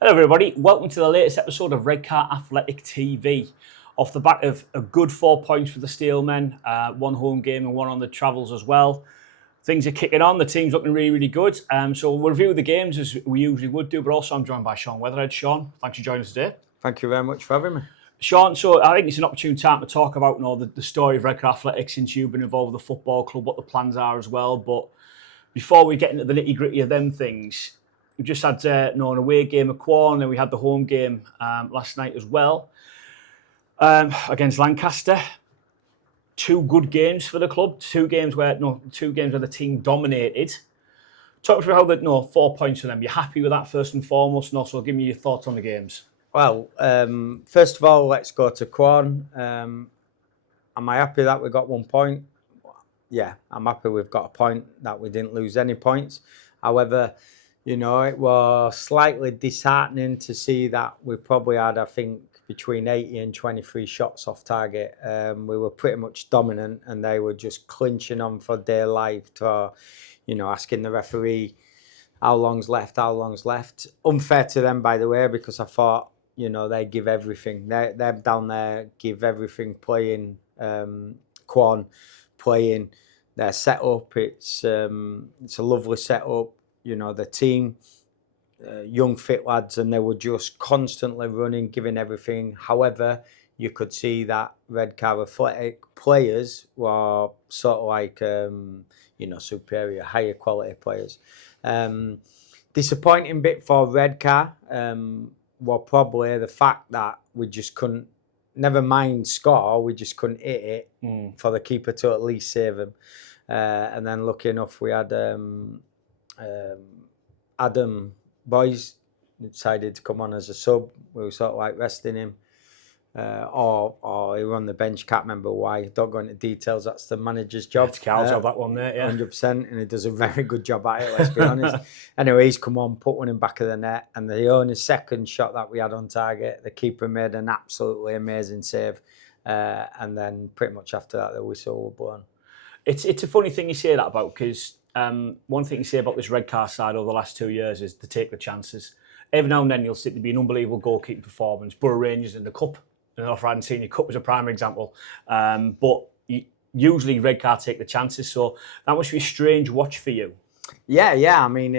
Hello everybody, welcome to the latest episode of Redcar Athletic TV. Off the back of a good 4 points for the Steelmen, one home game and one on the travels as well. Things are kicking on, the team's looking really good. So we'll review the games as we usually would do, but also I'm joined by Shaun Weatherhead. Shaun, thanks for joining us today. Thank you very much for having me. Shaun, so I think it's an opportune time to talk about the story of Redcar Athletics since you've been involved with the football club, what the plans are as well. But before we get into the nitty gritty of them things, we just had an away game at Quorn, and we had the home game last night as well against Lancaster. Two good games for the club. Two games where the team dominated. Talk through how 4 points for them. You're happy with that first and foremost, and also give me your thoughts on the games. Well, first of all, let's go to Quorn. Am I happy that we got 1 point? Yeah, I'm happy we've got a point, that we didn't lose any points. However, it was slightly disheartening to see that we probably had, I think, between 80 and 23 shots off target. We were pretty much dominant, and they were just clinching on for dear life to, asking the referee how long's left. Unfair to them, by the way, because I thought, they give everything. They're down there, give everything, playing Quorn, playing their setup. It's a lovely setup. The team, young fit lads, and they were just constantly running, giving everything. However, you could see that Redcar Athletic players were sort of like, superior, higher quality players. Disappointing bit for Redcar were probably the fact that we just couldn't, never mind score, we just couldn't hit it for the keeper to at least save him. And then lucky enough, we had Adam Boys decided to come on as a sub. We were sort of like resting him, or he was on the bench. Can't remember why. Don't go into details. That's the manager's job. It's Carl's job, that one there, yeah. 100%, and he does a very good job at it. Let's be honest. Anyway, he's come on, put one in back of the net, and the only second shot that we had on target, the keeper made an absolutely amazing save, and then pretty much after that, the whistle was blown. It's a funny thing you say that about, because one thing you say about this Redcar side over the last 2 years is to take the chances. Every now and then you'll see there be an unbelievable goalkeeping performance. Borough Rangers in the Cup, the North Riding Senior Cup was a prime example. But usually Redcar take the chances, so that must be a strange watch for you. Yeah. I mean,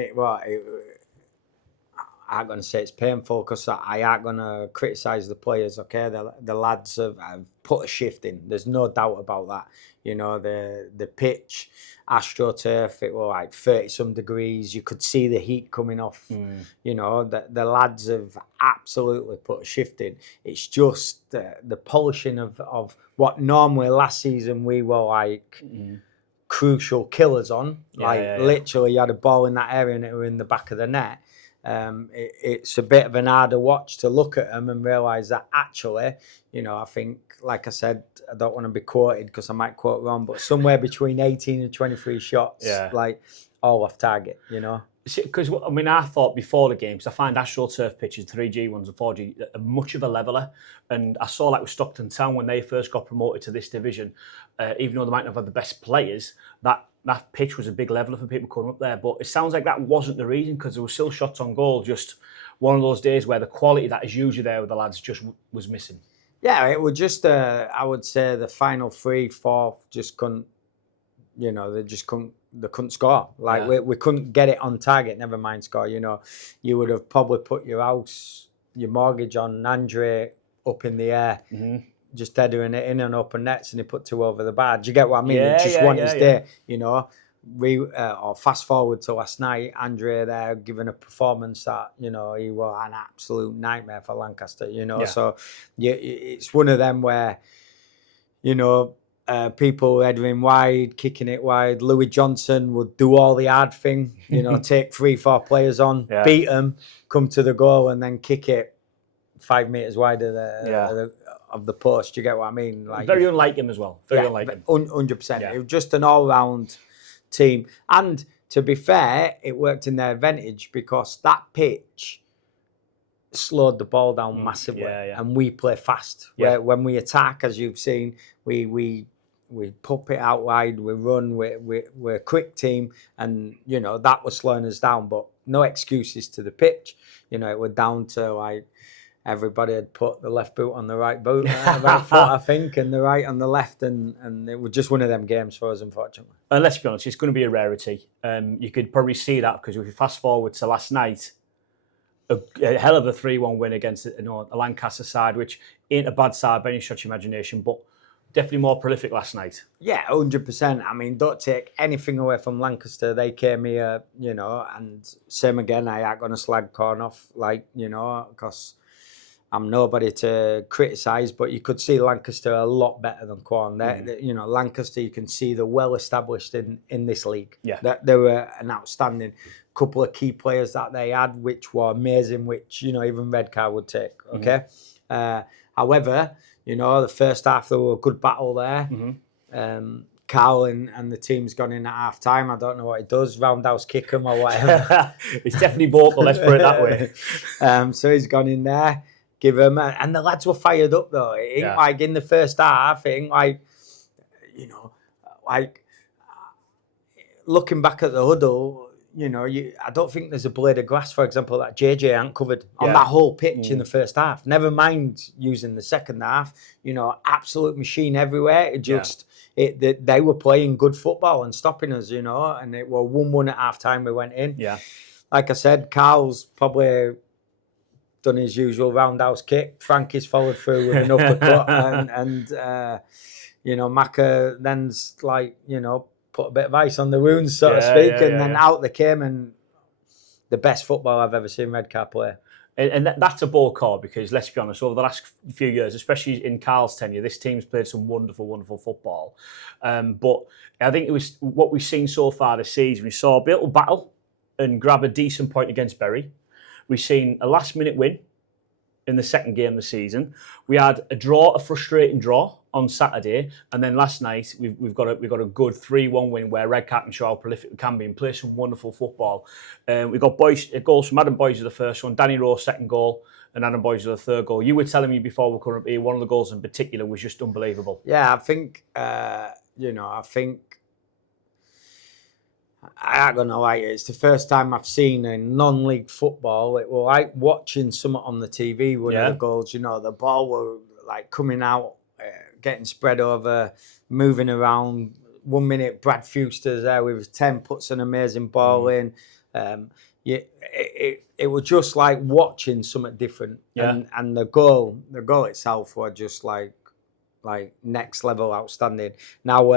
I'm going to say it's painful because I aren't going to criticise the players, okay? The lads have put a shift in. There's no doubt about that. The pitch, AstroTurf, it was like 30-some degrees. You could see the heat coming off. The lads have absolutely put a shift in. It's just the polishing of what normally last season we were like crucial killers on. Literally you had a ball in that area and it was in the back of the net. It's a bit of an harder watch to look at them and realise that actually, I think, like I said, I don't want to be quoted because I might quote wrong, but somewhere between 18 and 23 shots, like all off target, Because, I thought before the games, I find AstroTurf pitches, 3G ones and 4G, are much of a leveller. And I saw with Stockton Town when they first got promoted to this division, even though they might not have had the best players, that pitch was a big leveller for people coming up there. But it sounds like that wasn't the reason, because there were still shots on goal. Just one of those days where the quality that is usually there with the lads just was missing. Yeah, it was just, I would say the final 3-4 just couldn't, they couldn't score. We couldn't get it on target, never mind score. You would have probably put your mortgage on Andre up in the air, just heading it in and open nets, and he put 2 over the bar. Do you get what I mean? He just won his day, or fast forward to last night, Andre there giving a performance that, he was an absolute nightmare for Lancaster, So it's one of them where, people heading wide, kicking it wide. Louis Johnson would do all the hard thing, take 3-4 players on, beat them, come to the goal, and then kick it 5 meters wide of the post. You get what I mean? Very unlike him as well. Very unlike him. 100%. It was just an all-round team. And to be fair, it worked in their advantage because that pitch slowed the ball down massively, and we play fast. When we attack, as you've seen, we we pop it out wide, we run, we're a quick team, and that was slowing us down. But no excuses to the pitch. It was down to like everybody had put the left boot on the right boot, right foot, I think, and the right on the left, and it was just one of them games for us, unfortunately. And let's be honest, it's going to be a rarity. You could probably see that because if you fast forward to last night, a hell of a 3-1 win against a Lancaster side, which ain't a bad side by any stretch of imagination, but definitely more prolific last night. Yeah, 100%. I mean, don't take anything away from Lancaster. They came here, and same again, I ain't going to slag Corn off, because I'm nobody to criticise, but you could see Lancaster a lot better than Corn. Lancaster, you can see they're well established in this league. Yeah. They were an outstanding couple of key players that they had, which were amazing, which, even Redcar would take, okay? However, the first half, there were a good battle there. Carl and the team's gone in at half time. I don't know what he does, roundhouse kick him or whatever. It's definitely vocal, let's put it that way. So he's gone in there, give him, and the lads were fired up though. It ain't like in the first half, it ain't like, looking back at the huddle, I don't think there's a blade of grass, for example, that JJ hadn't covered on that whole pitch in the first half. Never mind using the second half. Absolute machine everywhere. They were playing good football and stopping us. And it were 1-1 at half time. We went in. Yeah. Like I said, Carl's probably done his usual roundhouse kick. Frankie's followed through with an uppercut, and Macca then's put a bit of ice on the wounds, so to speak, and then out they came, and the best football I've ever seen Redcar play. And that's a ball call because, let's be honest, over the last few years, especially in Carl's tenure, this team's played some wonderful, wonderful football. But I think it was what we've seen so far this season. We saw a bit of battle and grab a decent point against Bury. We've seen a last-minute win in the second game of the season. We had a frustrating draw on Saturday, and then last night we've got a good 3-1 win where Redcar can show how prolific we can be and play some wonderful football. We got goals from Adam Boyes with the first one, Danny Rowe second goal, and Adam Boyes with the third goal. You were telling me before we couldn't be one of the goals in particular was just unbelievable. Yeah, I think I ain't gonna lie, it's the first time I've seen a non-league football. It was like watching something on the TV. One of the goals, the ball were like coming out, getting spread over, moving around. 1 minute, Brad Fuster's there with his 10, puts an amazing ball in. It was just like watching something different. Yeah. And the goal itself was just like next level outstanding. Now,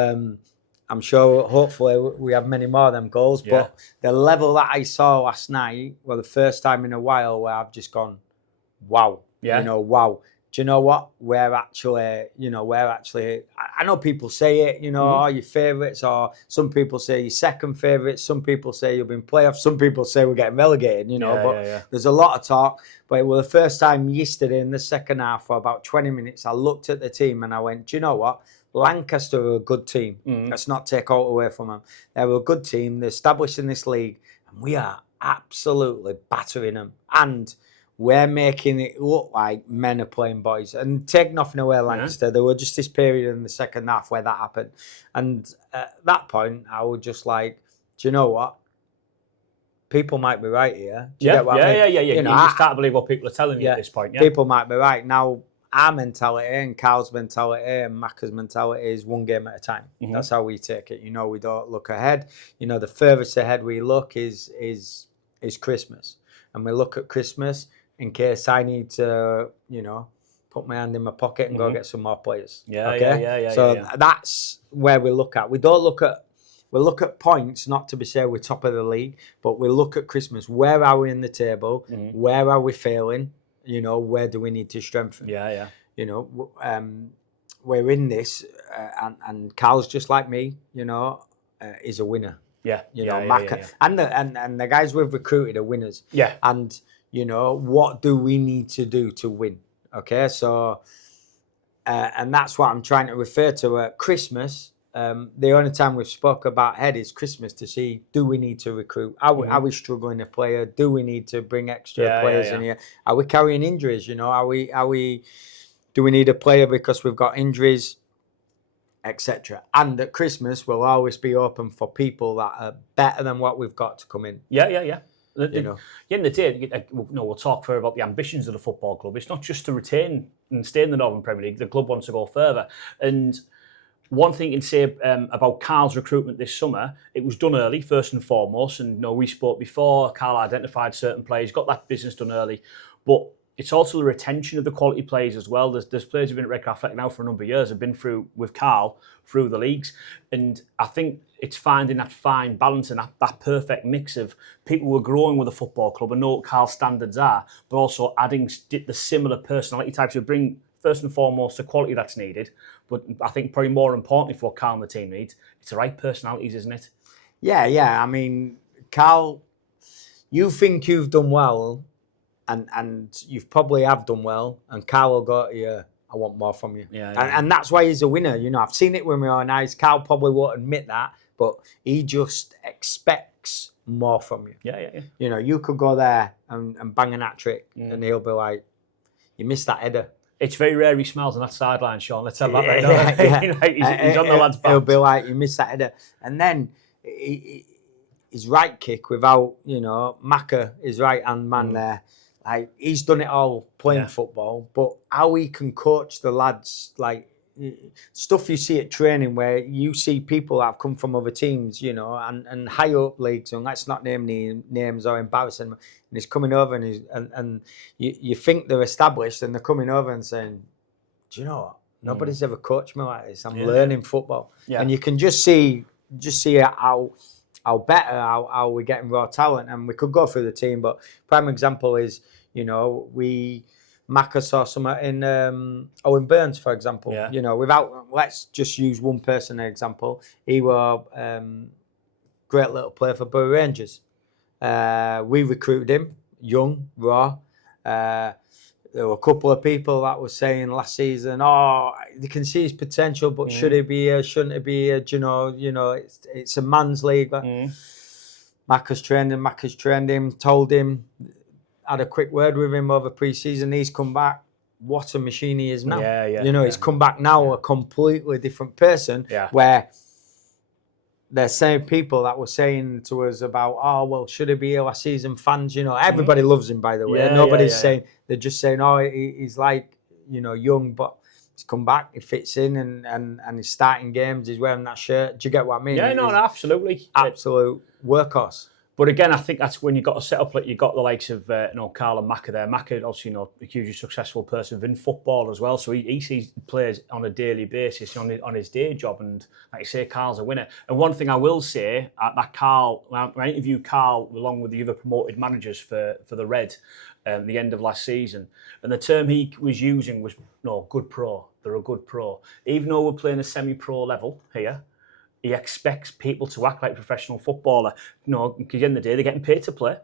I'm sure, hopefully, we have many more of them goals. Yeah. But the level that I saw last night was the first time in a while where I've just gone, wow. Yeah. Wow. Do you know what? We're actually, I know people say it, your favourites, or some people say your second favourites, some people say you've been playoffs, some people say we're getting relegated, There's a lot of talk. But it was the first time yesterday in the second half for about 20 minutes, I looked at the team and I went, do you know what? Lancaster are a good team. Let's not take all away from them. They're a good team. They're established in this league. And we are absolutely battering them. And we're making it look like men are playing boys. And take nothing away, Lancaster. There was just this period in the second half where that happened. And at that point, I was just like, do you know what? People might be right here. Do you get what I mean? Yeah. You just can't believe what people are telling you at this point. Yeah. People might be right. Now, our mentality and Carl's mentality and Macca's mentality is one game at a time. That's how we take it. We don't look ahead. The furthest ahead we look is Christmas. And we look at Christmas in case I need to, put my hand in my pocket and go get some more players. That's where we look at. We look at points, not to be say we're top of the league, but we look at Christmas. Where are we in the table? Where are we failing? Where do we need to strengthen? We're in this, and Carl's just like me, is a winner. Macca. And the guys we've recruited are winners. Yeah. And, what do we need to do to win? Okay, so, and that's what I'm trying to refer to at Christmas. The only time we've spoke about head is Christmas to see, do we need to recruit? Are we struggling a player? Do we need to bring extra players in here? Are we carrying injuries? Do we need a player because we've got injuries? etc. And at Christmas, we'll always be open for people that are better than what we've got to come in. Yeah. You know. At the end of the day, we'll talk further about the ambitions of the football club. It's not just to retain and stay in the Northern Premier League. The club wants to go further. And one thing you can say about Carl's recruitment this summer, it was done early, first and foremost. And we spoke before, Carl identified certain players, got that business done early. But it's also the retention of the quality players as well. There's players who've been at Redcar Athletic now for a number of years, have been through with Carl through the leagues. And I think it's finding that fine balance and that perfect mix of people who are growing with a football club and know what Carl's standards are, but also adding the similar personality types who bring, first and foremost, the quality that's needed. But I think probably more importantly for what Carl and the team needs, it's the right personalities, isn't it? Yeah. I mean, Carl, you think you've done well, and you've probably have done well, and Carl will go to you, I want more from you. And that's why he's a winner. I've seen it with my own eyes. Carl probably won't admit that, but he just expects more from you. Yeah. You could go there and bang an hat trick, and he'll be like, you missed that header. It's very rare he smiles on that sideline, Shaun. Let's have that right now. He's on the lad's back. He'll be like, you missed that header. And then his right kick without, Maka, his right-hand man there, like, he's done it all playing football, but how he can coach the lads, like, stuff you see at training where you see people that have come from other teams, and high up leagues, and let's not name names or embarrass them, and he's coming over and you think they're established, and they're coming over and saying, do you know what? Nobody's ever coached me like this. I'm learning football. Yeah. And you can just see how better, how we're getting raw talent, and we could go through the team, but prime example is, Maka saw something in Owen Burns, for example. Yeah. Let's just use one person as an example. He was great little player for Bury Rangers. We recruited him, young, raw. There were a couple of people that were saying last season, they can see his potential, but should he be here, shouldn't he be here? It's a man's league. Maka's trained him, told him, had a quick word with him over pre-season. He's come back. What a machine he is now. He's come back now a completely different person. Yeah. Where the same people that were saying to us about, should he be here last season? Fans, everybody loves him, by the way. Nobody's saying, they're just saying, he's like, young, but he's come back, he fits in, and he's starting games, he's wearing that shirt. Do you get what I mean? Yeah, no, absolutely. Absolute workhorse. But again, I think that's when you've got to set up, like you've got the likes of Carl and Maka there. Maka, obviously, a hugely successful person within football as well. So he sees players on a daily basis on his day job. And like you say, Carl's a winner. And one thing I will say, that Carl, when I interviewed Carl along with the other promoted managers for the Red the end of last season, and the term he was using was, good pro. They're a good pro. Even though we're playing a semi-pro level here, he expects people to act like a professional footballer. Because at the end of the day, they're getting paid to play.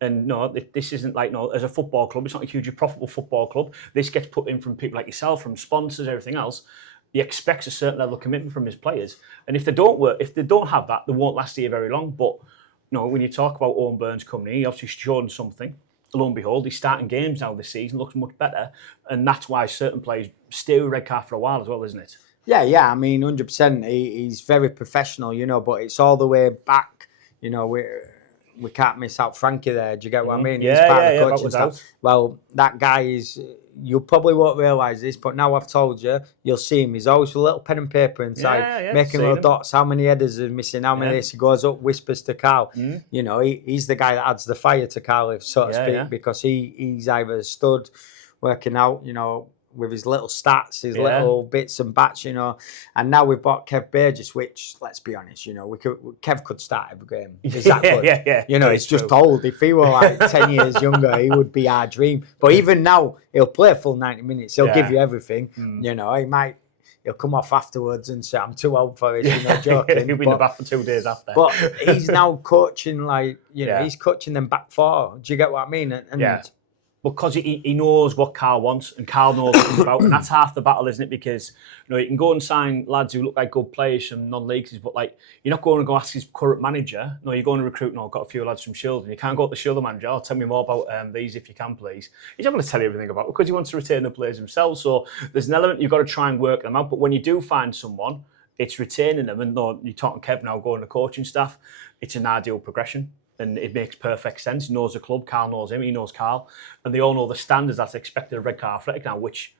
And this isn't like, as a football club, it's not a hugely profitable football club. This gets put in from people like yourself, from sponsors, everything else. He expects a certain level of commitment from his players. And if they don't have that, they won't last here very long. But, when you talk about Owen Burns coming in, he obviously showed something. Lo and behold, he's starting games now this season, looks much better. And that's why certain players stay with Redcar for a while as well, isn't it? Yeah. I mean, 100%. He's very professional, but it's all the way back. We can't miss out Frankie there. Do you get what I mean? He's part of the coaching staff. Well, that guy is. You probably won't realise this, but now I've told you, you'll see him. He's always with a little pen and paper inside, making little dots. How many headers are missing? How many this? He goes up, whispers to Carl. He's the guy that adds the fire to Carl, so to speak, because he's either stood working out, with his little stats, his little bits and bats, and now we've bought Kev Burgess, which, let's be honest, Kev could start every game. Is that good? It's just old. If he were like 10 years younger, he would be our dream. But even now, he'll play a full 90 minutes. He'll give you everything. He'll come off afterwards and say, I'm too old for it, joking. He'll be in the bath for 2 days after. But he's now coaching, he's coaching them back four. Do you get what I mean? because he knows what Carl wants and Carl knows what he's about, and that's half the battle, isn't it? Because you can go and sign lads who look like good players from non-leagues, but you're not going to go ask his current manager. No, you're going to recruit. No, I've got a few lads from Shildon. You can't go to the Shildon manager. Tell me more about these if you can, please. He's not going to tell you everything about it because he wants to retain the players himself. So there's an element you've got to try and work them out. But when you do find someone, it's retaining them. And no, you're talking Kev now, going to coaching staff. It's an ideal progression. And it makes perfect sense. He knows the club. Carl knows him. He knows Carl. And they all know the standards that's expected of Redcar Athletic now, which,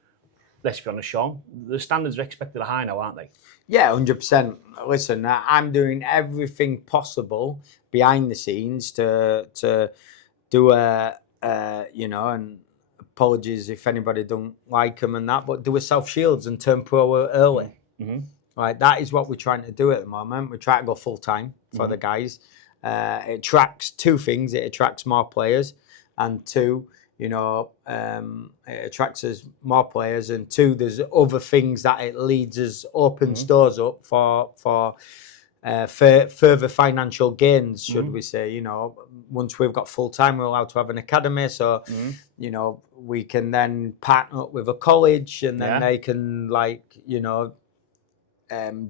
let's be honest, Shaun, the standards are expected are high now, aren't they? Yeah, 100%. Listen, I'm doing everything possible behind the scenes to do and apologies if anybody don't like them and that, but do a self-shields and turn pro early. Mm-hmm. Right, that is what we're trying to do at the moment. We're trying to go full-time for the guys. It attracts two things. It attracts more players, and two, it attracts us more players, and two, there's other things that it leads us, opens doors up for further financial gains, should we say. Once we've got full time, we're allowed to have an academy, so we can then partner up with a college, and then they can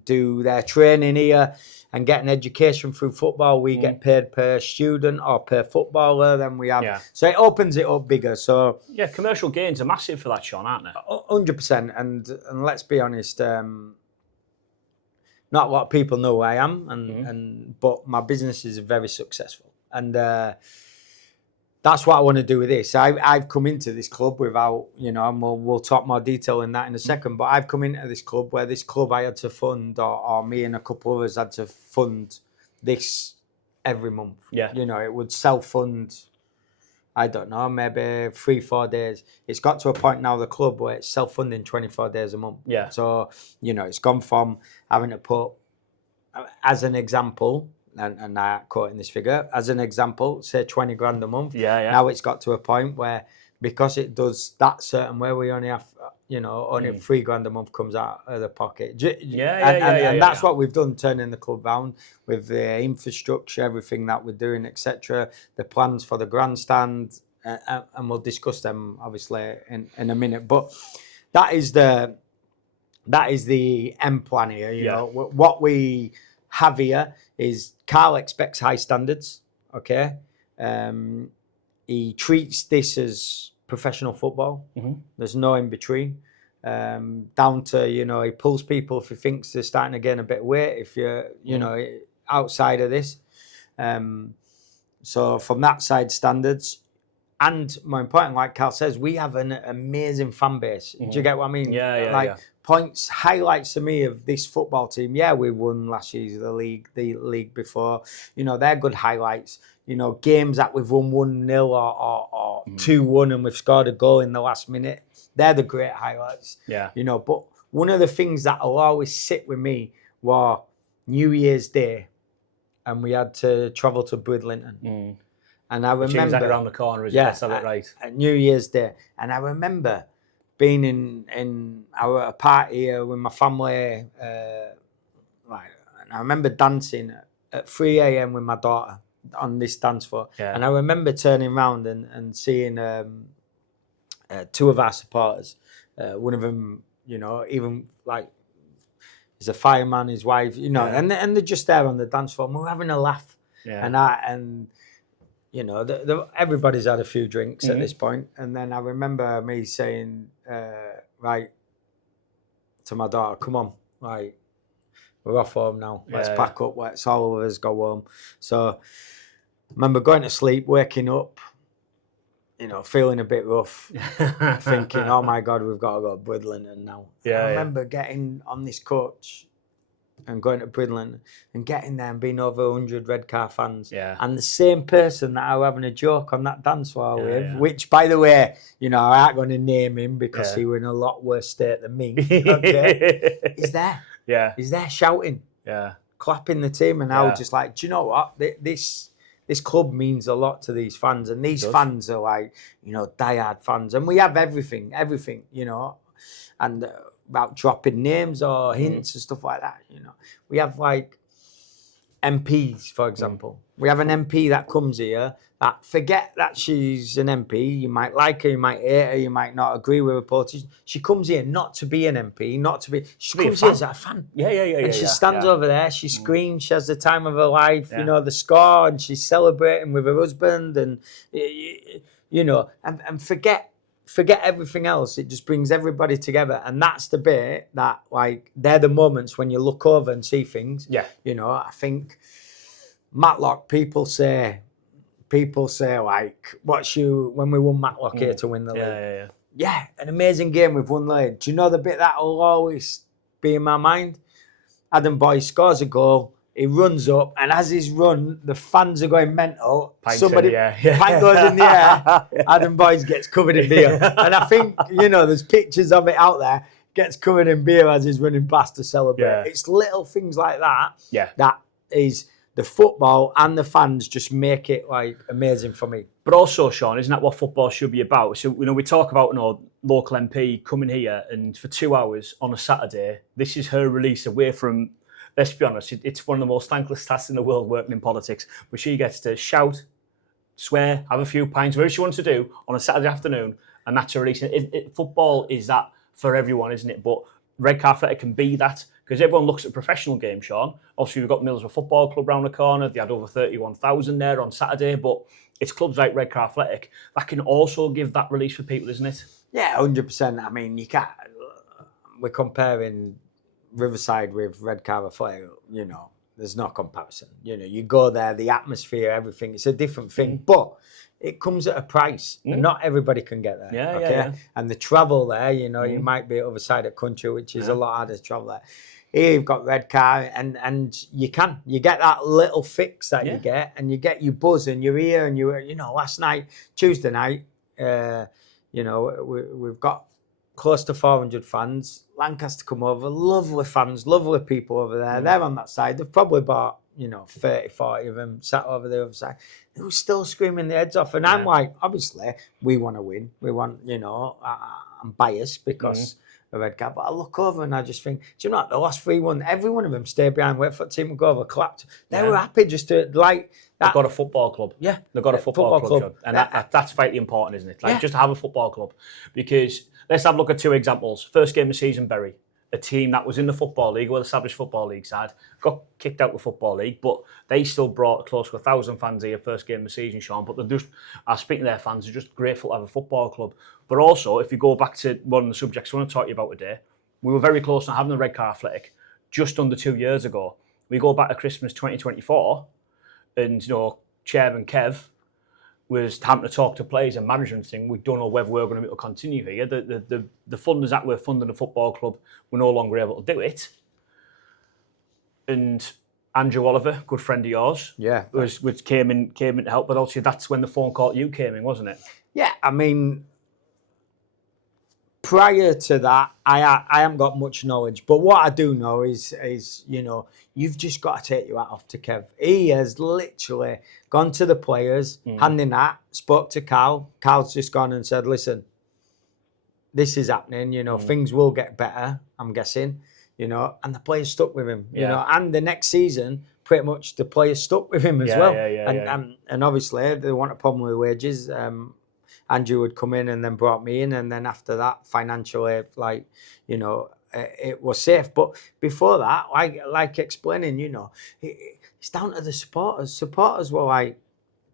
do their training here and get an education through football. We get paid per student or per footballer. Then we have, so it opens it up bigger. So commercial gains are massive for that, Shaun, aren't they? 100%. And let's be honest, not a lot of people know who I am, but my business is very successful, and that's what I want to do with this. I've come into this club without, and we'll talk more detail in that in a second, but I've come into this club where this club I had to fund, or me and a couple of others had to fund this every month. Yeah. It would self-fund, I don't know, maybe 3-4 days. It's got to a point now, the club, where it's self-funding 24 days a month. Yeah. So, it's gone from having to put, as an example, and I quoting this figure, as an example, say 20 grand a month. Yeah. Now it's got to a point where, because it does that certain way, we only have, only 3 grand a month comes out of the pocket. And that's what we've done, turning the club round with the infrastructure, everything that we're doing, etc. The plans for the grandstand, and we'll discuss them obviously in a minute. But that is the end plan here. You know what we have here is Carl expects high standards. Okay, he treats this as professional football. There's no in between. Down to he pulls people if he thinks they're starting to gain a bit of weight. If you're outside of this, so from that side, standards. And more important, like Carl says, we have an amazing fan base. Do you get what I mean? Yeah. Points, highlights to me of this football team. Yeah, we won last year, the league before. They're good highlights. Games that we've won 1-0 or 2-1 and we've scored a goal in the last minute. They're the great highlights. Yeah. But one of the things that will always sit with me was New Year's Day, and we had to travel to Bridlington. And I remember, exactly around the corner, isn't it? Let's have it right. New Year's Day, and I remember being in our party here with my family, and I remember dancing at 3 a.m. with my daughter on this dance floor. Yeah. And I remember turning around and seeing two of our supporters. One of them, even he's a fireman, his wife, and they're just there on the dance floor. And we're having a laugh, everybody's had a few drinks at this point. And then I remember me saying, to my daughter, come on, we're off home now. Let's pack up. Let's all of us go home. So I remember going to sleep, waking up, feeling a bit rough, thinking, oh my God, we've got to go to Bridlington now. I remember getting on this coach and going to Bridlington and getting there and being over 100 Redcar fans. Yeah. And the same person that I was having a joke on that dance floor with, which, by the way, I ain't going to name him because he was in a lot worse state than me. Okay? He's there. Yeah. He's there shouting. Yeah. Clapping the team. And I was just like, do you know what? This club means a lot to these fans. And these fans are diehard fans. And we have everything, and about dropping names or hints and stuff like that. We have MPs, for example. We have an MP that comes here that forget that she's an MP. You might like her, you might hate her, you might not agree with her politician. She comes here not to be an MP, not to be. She comes here as a fan. Yeah. And she stands over there, she screams, she has the time of her life, you know, the score, and she's celebrating with her husband, and you know, and forget everything else. It just brings everybody together, and that's the bit that, like, they're the moments when you look over and see things. Yeah. You know, I think Matlock, people say like, when we won Matlock here to win the league. Yeah, an amazing game we've won the league. Do you know the bit that will always be in my mind? Adam Boyce scores a goal. He runs up, and as he's run, the fans are going mental. Pint goes in the air. Adam Boyce gets covered in beer. And I think, you know, there's pictures of it out there. Gets covered in beer as he's running past to celebrate. Yeah. It's little things like that. Yeah. That is the football, and the fans just make it, like, amazing for me. But also, Shaun, isn't that what football should be about? So, you know, we talk about, you know, local MP coming here, and for 2 hours on a Saturday, this is her release away from. Let's be honest, it's one of the most thankless tasks in the world working in politics, but she gets to shout, swear, have a few pints, whatever she wants to do on a Saturday afternoon, and that's her release. Football is that for everyone, isn't it? But Redcar Athletic can be that, because everyone looks at professional games, Shaun. Obviously, we've got Middlesbrough Football Club round the corner. They had over 31,000 there on Saturday, but it's clubs like Redcar Athletic that can also give that release for people, isn't it? Yeah, 100%. I mean, you can't. We're comparing Riverside with Redcar Athletic, you know, there's no comparison. You know, you go there, the atmosphere, everything, it's a different thing, but it comes at a price, and not everybody can get there. Yeah. And the travel there, you know, you might be other side of the country, which is a lot harder to travel there. Here you've got Redcar, and you get that little fix that you get, and you get your buzz, and you're here, and you know, last night, Tuesday night, you know, we've got close to 400 fans. Lancaster come over, lovely fans, lovely people over there. They're on that side. They've probably bought, you know, 30, 40 of them sat over the other side. They were still screaming their heads off. And I'm like, obviously, we want to win. We want, you know, I'm biased because of Redcar. But I look over and I just think, do you know what? The last 3-1, every one of them stayed behind, wait for the team to go over, clapped. They were happy just to, like, that. They've got a football club. Yeah. They've got a football club. And that's vitally important, isn't it? Like, just to have a football club. Because let's have a look at 2 examples. First game of the season, Bury. A team that was in the Football League, well-established Football League side, got kicked out of the Football League, but they still brought close to 1,000 fans here, first game of the season, Shaun. But they're just, speaking to their fans, they're just grateful to have a football club. But also, if you go back to one of the subjects I want to talk to you about today, we were very close to having the Redcar Athletic just under 2 years ago. We go back to Christmas 2024, and, you know, Chairman Kev was having to talk to players and management thing. We don't know whether we're going to be able to continue here. The funders that were funding the football club were no longer able to do it. And Andrew Oliver, good friend of yours, was came in to help. But obviously, that's when the phone call you came in, wasn't it? Yeah, I mean, prior to that, I haven't got much knowledge. But what I do know is you know, you've just got to take your hat off to Kev. He has literally gone to the players, hand in hat, spoke to Carl. Carl's just gone and said, listen, this is happening, you know, things will get better, I'm guessing, you know, and the players stuck with him, you know, and the next season, pretty much the players stuck with him as well. And obviously, they want a problem with wages. Andrew would come in and then brought me in, and then after that, financially, like, you know, it was safe. But before that, like explaining, you know, it's down to the supporters. Supporters were like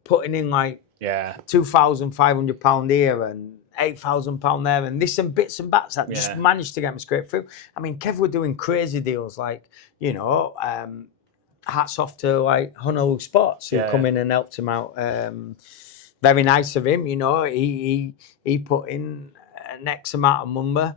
putting in like £2,500 here and £8,000 there, and this and bits and bats that just managed to get them scraped through. I mean, Kev were doing crazy deals, like, you know, hats off to like Honolulu Sports who come in and helped him out. Very nice of him, you know. He put in an X amount of number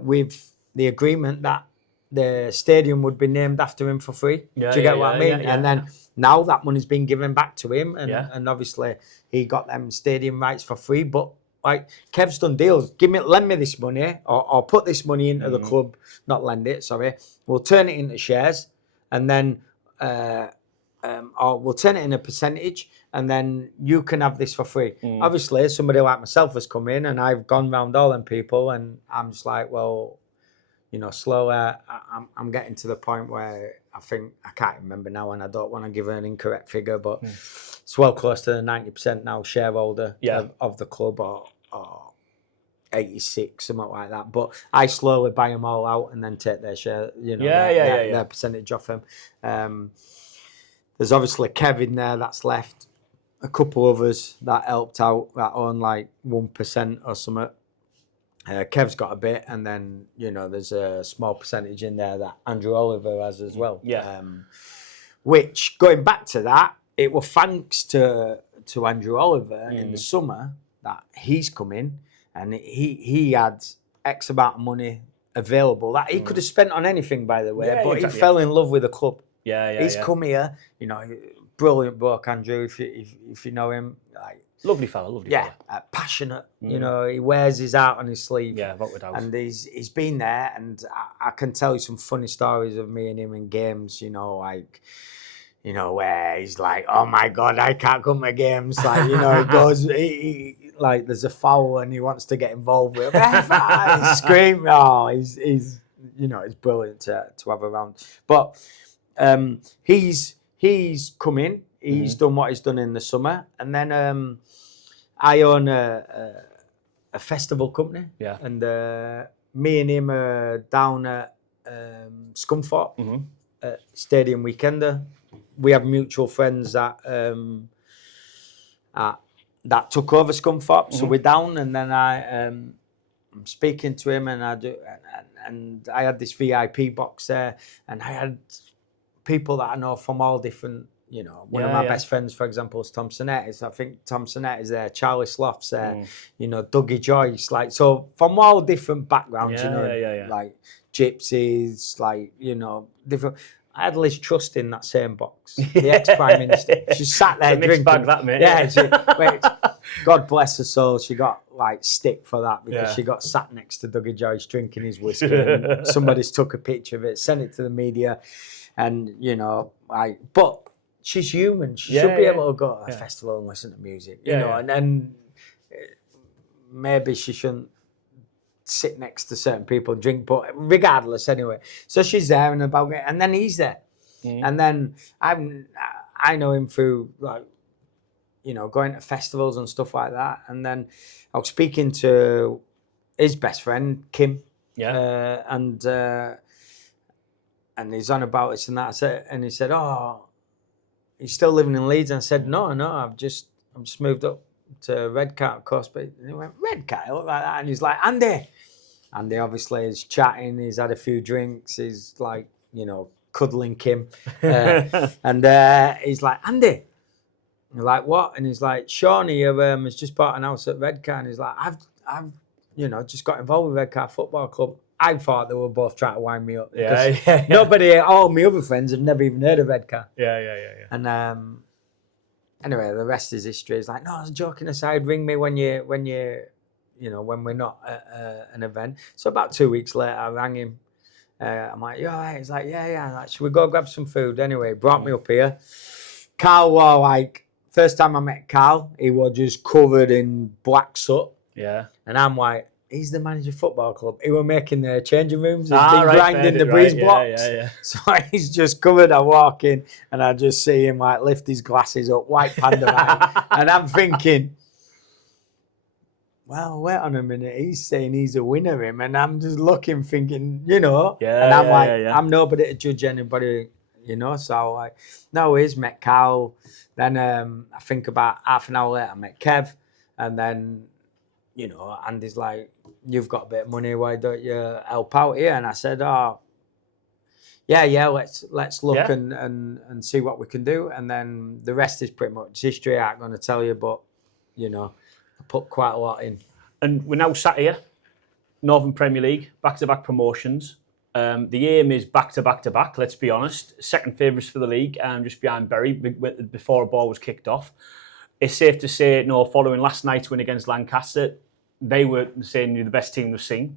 with the agreement that the stadium would be named after him for free. Do you get what I mean? And then now that money's been given back to him, and obviously he got them stadium rights for free. But like, Kev's done deals. Lend me this money, or put this money into the club. Not lend it, sorry. We'll turn it into shares, and then or we'll turn it in a percentage, and then you can have this for free. Obviously, somebody like myself has come in, and I've gone round all them people, and I'm just like, well, you know, slowly, I'm getting to the point where I think, I can't remember now, and I don't want to give an incorrect figure, but it's well close to the 90% now shareholder of the club, or 86, something like that. But I slowly buy them all out and then take their share, their percentage off them. There's obviously Kevin there that's left. A couple others that helped out that own like 1% or something. Kev's got a bit, and then there's a small percentage in there that Andrew Oliver has as well. Which, going back to that, it was thanks to Andrew Oliver in the summer that he's come in, and he had X amount of money available that he could have spent on anything, by the way, but exactly, he fell in love with the club. He's come here, brilliant bloke, Andrew, if you know him. Like, lovely fella. Passionate. He wears his heart on his sleeve. Yeah, without. And he's been there, and I can tell you some funny stories of me and him in games. Where he's like, "Oh my God, I can't come to games." Like, he goes, like, there's a foul and he wants to get involved with it. He's screaming. Oh, he's brilliant to have around. But he's come in. He's done what he's done in the summer, and then I own a festival company. Yeah. And me and him are down at Scunthorpe, Stadium Weekender. We have mutual friends that took over Scunthorpe, so we're down. And then I'm speaking to him, and I had this VIP box there, and I had people that I know from all different. One of my best friends, for example, is Tom Sonette. I think Tom Sonette is there. Charlie Sloth's there. Dougie Joyce. Like, so from all different backgrounds. Like gypsies. Like, different. I had Liz Truss in that same box. The ex-Prime Minister. She sat there drinking. Bag that, mate. Yeah. God bless her soul. She got like stick for that because she got sat next to Dougie Joyce drinking his whiskey. And somebody's took a picture of it, sent it to the media, and but she's human. She should be able to go to a festival and listen to music, and then maybe she shouldn't sit next to certain people and drink, but regardless, anyway. So she's there and about it, and then he's there. And then I know him through, like, going to festivals and stuff like that. And then I was speaking to his best friend, Kim. And he's on about this and that. And he said, "Oh, he's still living in Leeds." And I said, no, I'm just moved up to Redcar, of course. But he went, "Redcar?" I look like that. And he's like, "Andy." Andy obviously is chatting. He's had a few drinks. He's like, cuddling Kim. And he's like, "Andy." And you're like, "What?" And he's like, "Shaun here has just bought an house at Redcar." And he's like, I've just got involved with Redcar Football Club. I thought they were both trying to wind me up. Nobody, all my other friends have never even heard of Redcar. And anyway, the rest is history. It's like, "No, joking aside, ring me when we're not at an event." So about 2 weeks later, I rang him. I'm like, "You all right?" He's like, "Yeah. Like, should we go grab some food?" Anyway, brought me up here. Carl was like, first time I met Carl, he was just covered in black soot. Yeah. And I'm like, he's the manager of football club. He was making the changing rooms. He's been grinding the breeze blocks. So he's just covered. I walk in and I just see him like lift his glasses up, white panda man. And I'm thinking, well, wait on a minute. He's saying he's a winner, him. And I'm just looking, thinking, and I'm I'm nobody to judge anybody, So like, no, he's met Carl. Then I think about half an hour later, I met Kev. And then, Andy's like, "You've got a bit of money, why don't you help out here?" And I said, "Oh, yeah, let's look and see what we can do." And then the rest is pretty much history. I'm going to tell you, but, I put quite a lot in. And we're now sat here, Northern Premier League, back-to-back promotions. The aim is back-to-back-to-back, let's be honest. Second favourites for the league, just behind Bury, before a ball was kicked off. It's safe to say, following last night's win against Lancaster, they were saying you're the best team they've seen.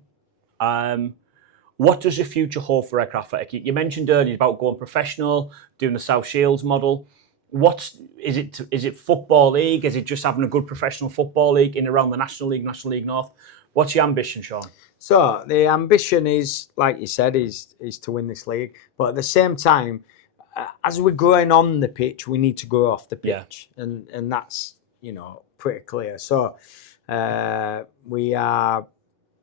What does the future hold for Redcar Athletic? You mentioned earlier about going professional, doing the South Shields model. Is it football league? Is it just having a good professional football league in around the National League North? What's your ambition, Shaun? So the ambition is, like you said, is to win this league. But at the same time, as we're growing on the pitch, we need to grow off the pitch, and that's pretty clear. So we are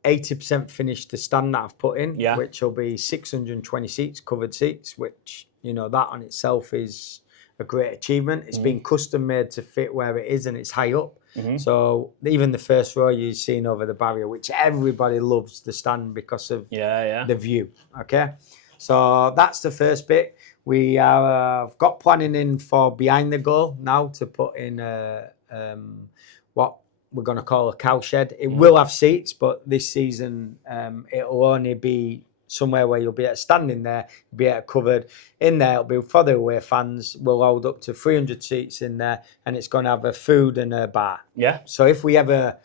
80% finished the stand that I've put in, which will be 620 seats, covered seats, which that on itself is a great achievement. It's been custom made to fit where it is, and it's high up. So even the first row you've seen over the barrier, which everybody loves the stand because of the view. Okay, so that's the first bit. We have got planning in for behind the goal now to put in what we're going to call a cow shed. It will have seats, but this season it'll only be somewhere where you'll be able to stand in there, be able to covered in there. It'll be for the away fans. We'll hold up to 300 seats in there, and it's going to have a food and a bar. Yeah. So if we ever,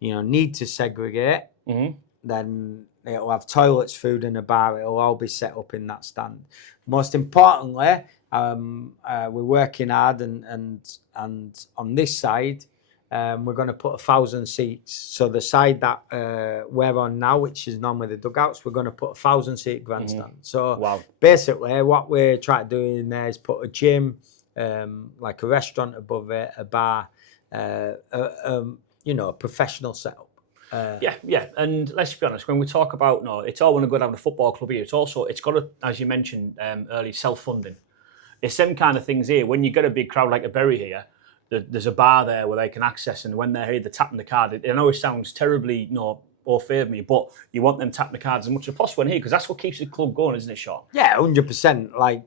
need to segregate, then it'll have toilets, food, and a bar. It'll all be set up in that stand. Most importantly, we're working hard, and on this side, we're going to put 1,000 seats. So the side that we're on now, which is normally the dugouts, we're going to put 1,000 seat grandstand. So basically, what we're trying to do in there is put a gym, like a restaurant above it, a bar, a professional setup. And let's be honest, when we talk about it's all well and good having a football club here. It's got to, as you mentioned earlier, self-funding. It's them kind of things here. When you get a big crowd like a Bury here, there's a bar there where they can access, and when they're here, they're tapping the card. I know it sounds terribly, all favour me, but you want them tapping the cards as much as possible in here because that's what keeps the club going, isn't it, Shaun? Yeah, 100%. Like,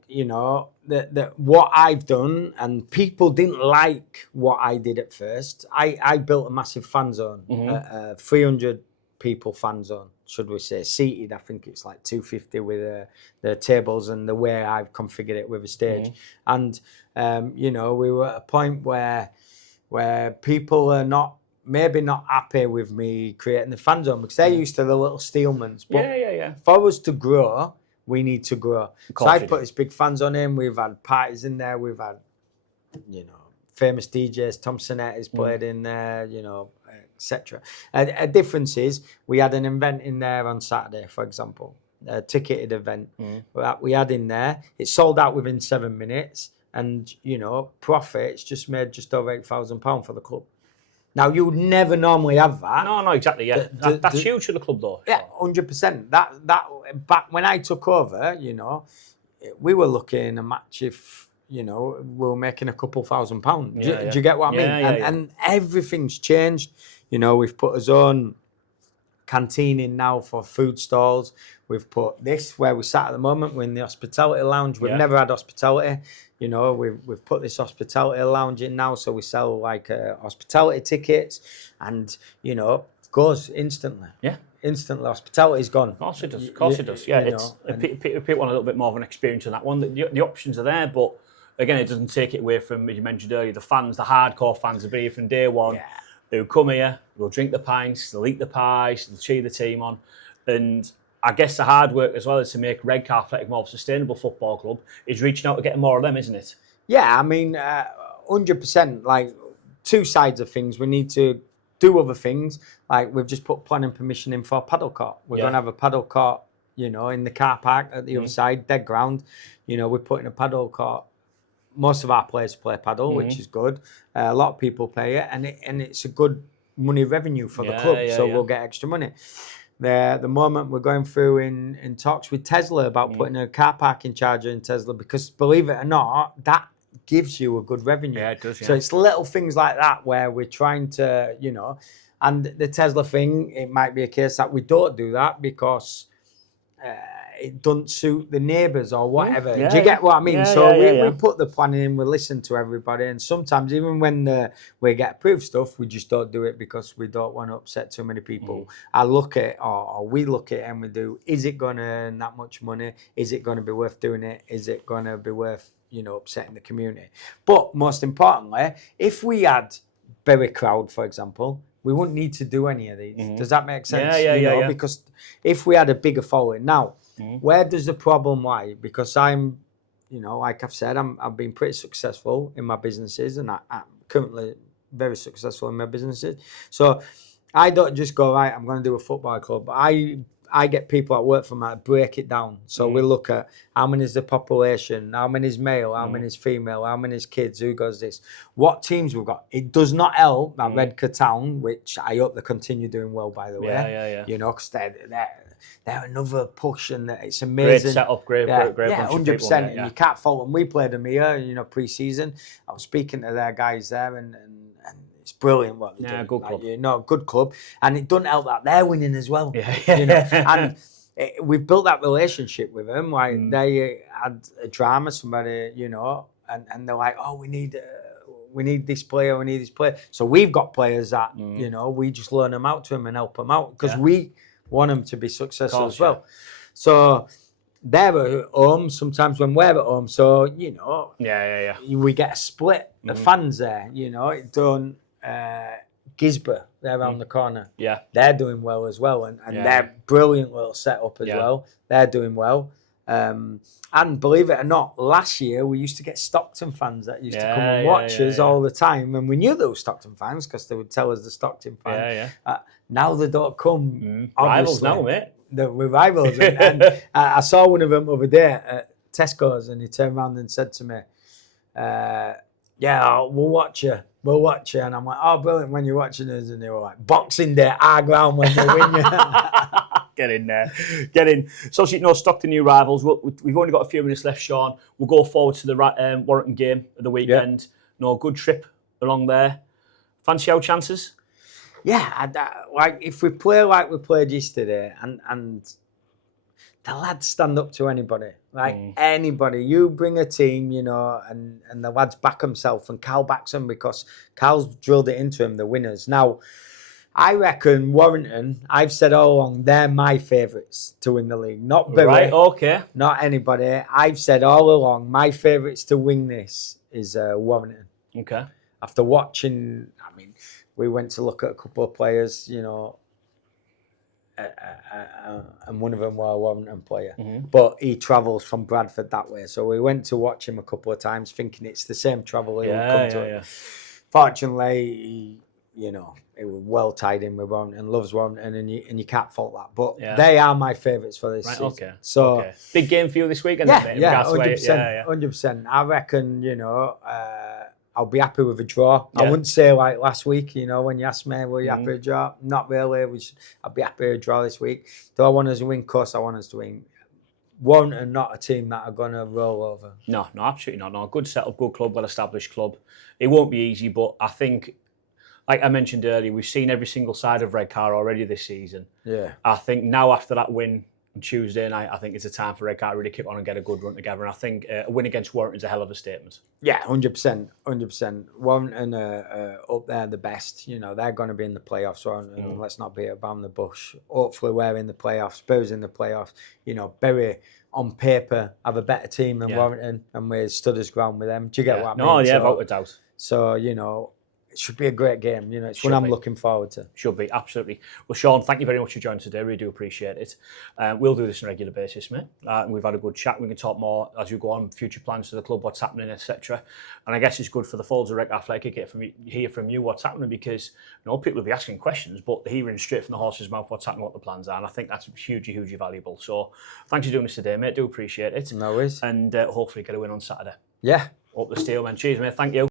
what I've done, and people didn't like what I did at first. I built a massive fan zone, 300 people fan zone, should we say, seated. I think it's like 250 with the tables and the way I've configured it with a stage. And, we were at a point where people are maybe not happy with me creating the fan zone because they're used to the little Steelmens. But for us to grow, we need to grow. So I've put this big fan zone in. We've had parties in there. We've had, famous DJs. Tom Sinet has played in there, etc. A difference is we had an event in there on Saturday, for example, a ticketed event that we had in there. It sold out within 7 minutes, and profits just made just over £8,000 for the club. Now you would never normally have that. No, exactly. Yeah, that's huge for the club, though. Yeah, 100%. That back when I took over, we were looking a match if we were making a couple £1,000. Do you get what I mean? And everything's changed. We've put our own canteen in now for food stalls. We've put this where we sat at the moment. We're in the hospitality lounge. We've never had hospitality. We've put this hospitality lounge in now, so we sell like hospitality tickets, and goes instantly. Yeah, instantly. Hospitality's gone. Of course it does. Of course it does. Yeah, people want a little bit more of an experience on that one. The options are there, but again, it doesn't take it away from, as you mentioned earlier, the fans, the hardcore fans, will be here from day one. Yeah. Who come here, they'll drink the pints, they'll eat the pies, they'll cheer the team on. And I guess the hard work as well is to make Redcar Athletic more of a sustainable football club, is reaching out to getting more of them, isn't it? Yeah, I mean, 100%. Like, two sides of things. We need to do other things. Like, we've just put planning permission in for a paddle court. We're going to have a paddle court, in the car park at the other side, dead ground. We're putting a paddle court. Most of our players play paddle, which is good. A lot of people play it, and it's a good money revenue for the club, so we'll get extra money. The moment we're going through in talks with Tesla about putting a car parking charger in Tesla, because believe it or not, that gives you a good revenue. Yeah, it does. Yeah. So it's little things like that where we're trying to, and the Tesla thing, it might be a case that we don't do that because it doesn't suit the neighbours or whatever. Do you get what I mean? We put the planning in, we listen to everybody, and sometimes even when we get approved stuff, we just don't do it because we don't want to upset too many people. I look at, or we look at it and we do, is it going to earn that much money? Is it going to be worth doing it? Is it going to be worth, upsetting the community? But most importantly, if we had Bury crowd, for example, we wouldn't need to do any of these. Does that make sense? Yeah. Because if we had a bigger following. Now, where does the problem lie? Because I'm, like I've said, I've been pretty successful in my businesses, and I'm currently very successful in my businesses. So I don't just go, right, I'm going to do a football club. I get people that work for me to break it down. So we look at how many is the population, how many is male, how many is female, how many is kids, who goes this, what teams we've got. It does not help that Redcar Town, which I hope they continue doing well, by the way. Yeah. You know, because they're another push, and it's amazing. Great setup, great bunch 100%. of people. And you can't fault them. We played them here, you know, pre-season. I was speaking to their guys there, and it's brilliant what they're doing. Good club. You know, good club. And it doesn't help that they're winning as well. Yeah. You know, and we've built that relationship with them. Like they had a drama, somebody, you know, and they're like, oh, we need this player, we need this player. So we've got players that, you know, we just learn them out to them and help them out because we want them to be successful as well. So they're at home sometimes when we're at home. So, you know, we get a split of fans there, you know. It done Gisborough, they're around the corner. Yeah. They're doing well as well. And they're brilliant little setup as well. They're doing well. And believe it or not, last year we used to get Stockton fans that used to come and watch us all the time. And we knew they were Stockton fans because they would tell us the Stockton fans. Now they don't come. Rivals now, mate. We're rivals. and I saw one of them the other day at Tesco's, and he turned around and said to me, we'll watch you. We'll watch you. And I'm like, oh, brilliant, when you're watching us. And they were like, Boxing Day, our ground when they win. Get in there. Get in. So, no Stockton new rivals. We've only got a few minutes left, Shaun. We'll go forward to the Warrington game of the weekend. Yep. No, good trip along there. Fancy our chances? Yeah, like if we play like we played yesterday, and the lads stand up to anybody, like anybody. You bring a team, you know, and the lads back himself, and Carl backs them because Carl's drilled it into him, the winners. Now, I reckon Warrington, I've said all along, they're my favourites to win the league. Not Billy, right, okay. Not anybody. I've said all along, my favourites to win this is Warrington. Okay. After watching, I mean, we went to look at a couple of players, you know, and one of them was a Warrington player. But he travels from Bradford that way. So we went to watch him a couple of times thinking it's the same travel he would come to. Fortunately, you know, it was well tied in with Warrington, loves Warrington, and you can't fault that. But they are my favourites for this season. Okay. So big game for you this weekend? 100%. 100%. I reckon, you know, I'll be happy with a draw. I wouldn't say like last week, you know, when you asked me, were you happy with a draw? Not really. I'll be happy with a draw this week. Do I want us to win? Of course I want us to win. Warrington not a team that are going to roll over. No, absolutely not. No, good setup, good club, well-established club. It won't be easy, but I think, like I mentioned earlier, we've seen every single side of Redcar already this season. Yeah. I think now after that win on Tuesday night, I think it's a time for Redcar to really kick on and get a good run together. And I think a win against Warrington's a hell of a statement. Yeah, 100%. 100%. Warrington up there the best. You know, they're going to be in the playoffs. And let's not beat around the bush. Hopefully we're in the playoffs. Spurs in the playoffs. You know, Bury on paper have a better team than Warrington, and we stood as ground with them. Do you get what I mean? No, without a doubt. So, you know, it should be a great game. You know, it's one I'm looking forward to. Should be, absolutely. Well, Shaun, thank you very much for joining us today. Really do appreciate it. We'll do this on a regular basis, mate. We've had a good chat. We can talk more as we go on, future plans for the club, what's happening, etc. And I guess it's good for the followers of Redcar Athletic to hear from you what's happening, because you know people will be asking questions, but they're hearing straight from the horse's mouth what's happening, what the plans are. And I think that's hugely, hugely valuable. So thanks for doing this today, mate. Do appreciate it. No worries. And hopefully get a win on Saturday. Yeah. Up the Steelmen. Cheers, mate. Thank you.